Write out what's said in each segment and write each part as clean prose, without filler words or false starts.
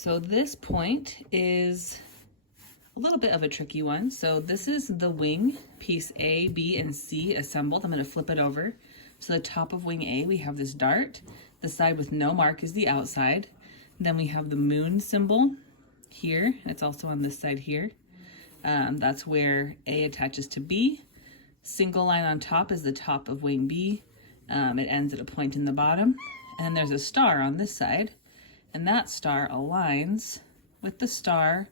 So this point is a little bit of a tricky one. So this is the wing piece A, B, and C assembled. I'm going to flip it over. So the top of wing A, we have this dart. The side with no mark is the outside. Then we have the moon symbol here. It's also on this side here. That's where A attaches to B. Single line on top is the top of wing B. It ends at a point in the bottom. And there's a star on this side. And that star aligns with the star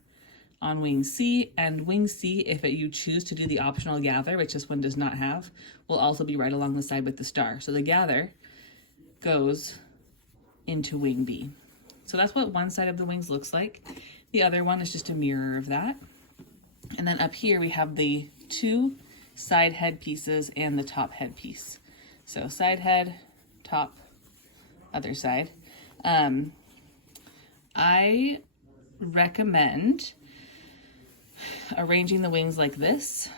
on wing C, and wing C, if you choose to do the optional gather, which this one does not have, will also be right along the side with the star. So the gather goes into wing B. So that's what one side of the wings looks like. The other one is just a mirror of that. And then up here we have the two side head pieces and the top head piece. So side head, top, other side. I recommend arranging the wings like this.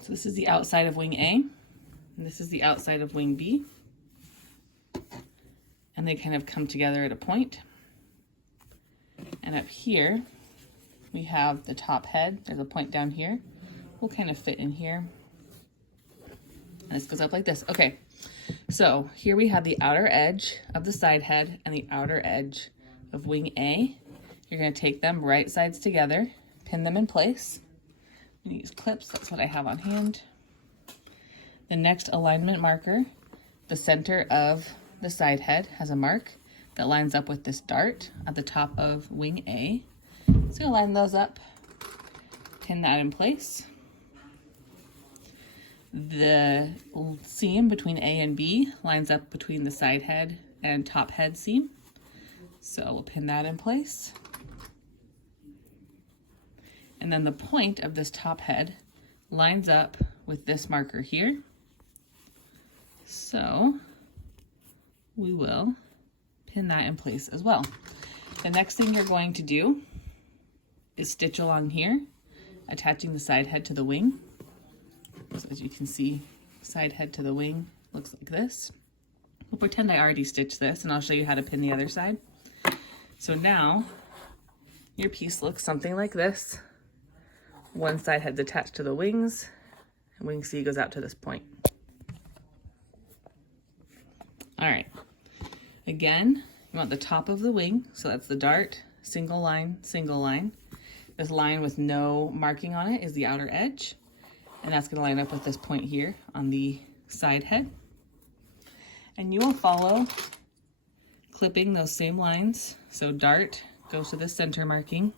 So this is the outside of wing A, and this is the outside of wing B. And they kind of come together at a point. And up here, we have the top head. There's a point down here. Will kind of fit in here. And this goes up like this. Okay, so here we have the outer edge of the side head and the outer edge of wing A. You're going to take them right sides together, pin them in place. I'm going to use clips, that's what I have on hand. The next alignment marker, the center of the side head has a mark that lines up with this dart at the top of wing A. So you'll line those up, pin that in place. The seam between A and B lines up between the side head and top head seam. So we'll pin that in place. And then the point of this top head lines up with this marker here. So we will pin that in place as well. The next thing you're going to do is stitch along here, attaching the side head to the wing. So as you can see, side head to the wing looks like this. We'll pretend I already stitched this, and I'll show you how to pin the other side. So now your piece looks something like this. One side head's attached to the wings, and wing C goes out to this point. All right, again, you want the top of the wing, so that's the dart, single line, single line. This line with no marking on it is the outer edge, and that's gonna line up with this point here on the side head. And you will follow clipping those same lines. So dart goes to the center marking.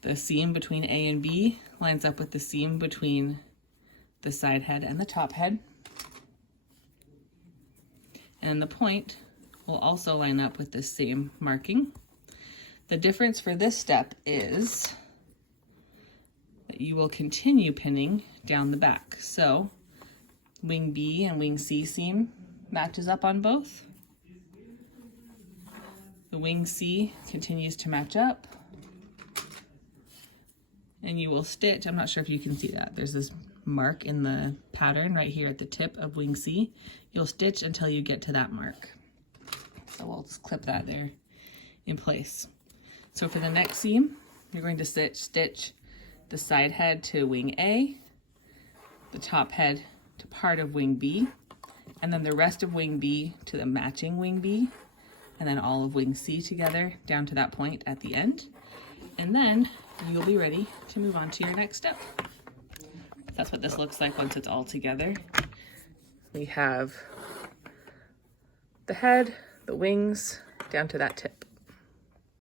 The seam between A and B lines up with the seam between the side head and the top head. And then the point will also line up with the same marking. The difference for this step is that you will continue pinning down the back. So wing B and wing C seam matches up on both. The wing C continues to match up. And you will stitch, I'm not sure if you can see that. There's this mark in the pattern right here at the tip of wing C. You'll stitch until you get to that mark. So we'll just clip that there in place. So for the next seam, you're going to stitch the side head to wing A, the top head to part of wing B, and then the rest of wing B to the matching wing B, and then all of wing C together down to that point at the end. And then you'll be ready to move on to your next step. That's what this looks like once it's all together. We have the head, the wings, down to that tip.